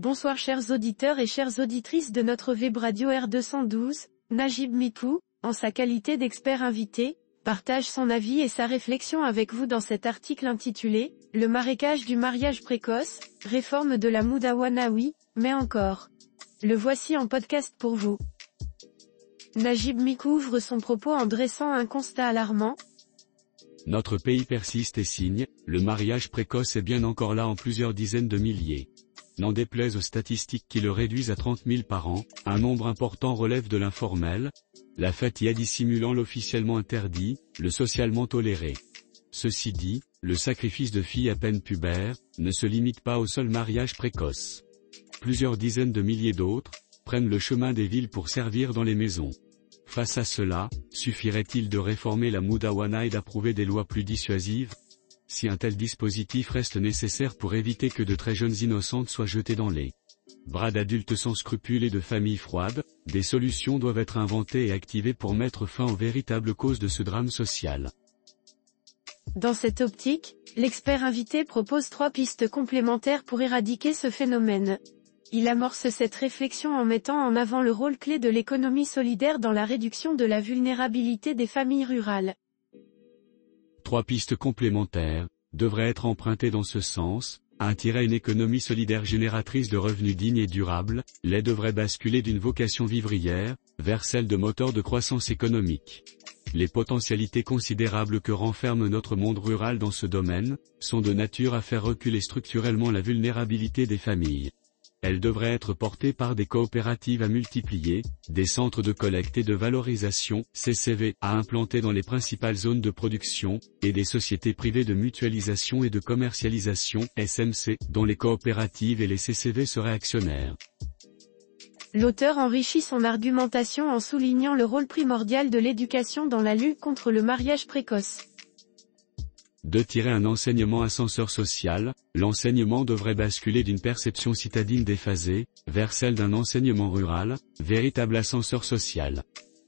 Bonsoir chers auditeurs et chères auditrices de notre web radio R212, Najib Mikou, en sa qualité d'expert invité, partage son avis et sa réflexion avec vous dans cet article intitulé « Le marécage du mariage précoce, réforme de la Moudawwanawi, mais encore ». Le voici en podcast pour vous. Najib Mikou ouvre son propos en dressant un constat alarmant. Notre pays persiste et signe, le mariage précoce est bien encore là en plusieurs dizaines de milliers. N'en déplaise aux statistiques qui le réduisent à 30 000 par an, un nombre important relève de l'informel, la fatiha dissimulant l'officiellement interdit, le socialement toléré. Ceci dit, le sacrifice de filles à peine pubères, ne se limite pas au seul mariage précoce. Plusieurs dizaines de milliers d'autres, prennent le chemin des villes pour servir dans les maisons. Face à cela, suffirait-il de réformer la Moudawwana et d'approuver des lois plus dissuasives ? Si un tel dispositif reste nécessaire pour éviter que de très jeunes innocentes soient jetées dans les bras d'adultes sans scrupules et de familles froides, des solutions doivent être inventées et activées pour mettre fin aux véritables causes de ce drame social. Dans cette optique, l'expert invité propose 3 pistes complémentaires pour éradiquer ce phénomène. Il amorce cette réflexion en mettant en avant le rôle clé de l'économie solidaire dans la réduction de la vulnérabilité des familles rurales. 3 pistes complémentaires devraient être empruntées dans ce sens. 1. Une économie solidaire génératrice de revenus dignes et durables, les devrait basculer d'une vocation vivrière, vers celle de moteur de croissance économique. Les potentialités considérables que renferme notre monde rural dans ce domaine, sont de nature à faire reculer structurellement la vulnérabilité des familles. Elles devraient être portées par des coopératives à multiplier, des centres de collecte et de valorisation, CCV, à implanter dans les principales zones de production, et des sociétés privées de mutualisation et de commercialisation, SMC, dont les coopératives et les CCV seraient actionnaires. L'auteur enrichit son argumentation en soulignant le rôle primordial de l'éducation dans la lutte contre le mariage précoce. 2. Un enseignement ascenseur social, l'enseignement devrait basculer d'une perception citadine déphasée, vers celle d'un enseignement rural, véritable ascenseur social.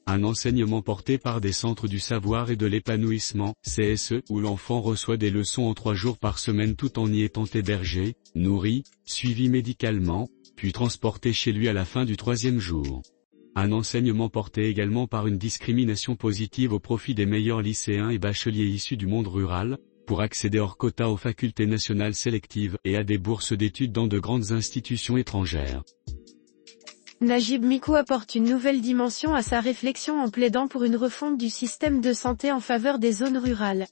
Un enseignement porté par des centres du savoir et de l'épanouissement, CSE, où l'enfant reçoit des leçons en 3 jours par semaine tout en y étant hébergé, nourri, suivi médicalement, puis transporté chez lui à la fin du 3e jour. Un enseignement porté également par une discrimination positive au profit des meilleurs lycéens et bacheliers issus du monde rural, pour accéder hors quota aux facultés nationales sélectives et à des bourses d'études dans de grandes institutions étrangères. Najib Mikou apporte une nouvelle dimension à sa réflexion en plaidant pour une refonte du système de santé en faveur des zones rurales.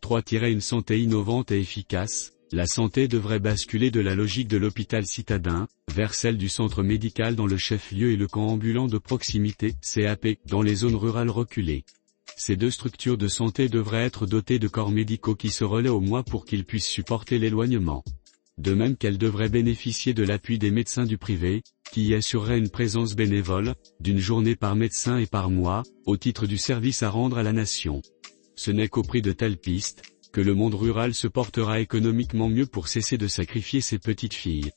3. Une santé innovante et efficace. La santé devrait basculer de la logique de l'hôpital citadin, vers celle du centre médical dans le chef-lieu et le camp ambulant de proximité, CAP, dans les zones rurales reculées. Ces 2 structures de santé devraient être dotées de corps médicaux qui se relaient au mois pour qu'ils puissent supporter l'éloignement. De même qu'elles devraient bénéficier de l'appui des médecins du privé, qui y assureraient une présence bénévole, d'une journée par médecin et par mois, au titre du service à rendre à la nation. Ce n'est qu'au prix de telles pistes, que le monde rural se portera économiquement mieux pour cesser de sacrifier ses petites filles.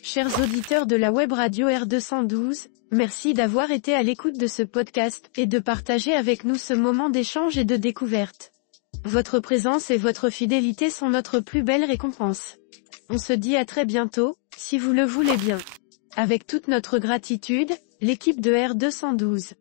Chers auditeurs de la web radio R212, merci d'avoir été à l'écoute de ce podcast et de partager avec nous ce moment d'échange et de découverte. Votre présence et votre fidélité sont notre plus belle récompense. On se dit à très bientôt, si vous le voulez bien. Avec toute notre gratitude, l'équipe de R212.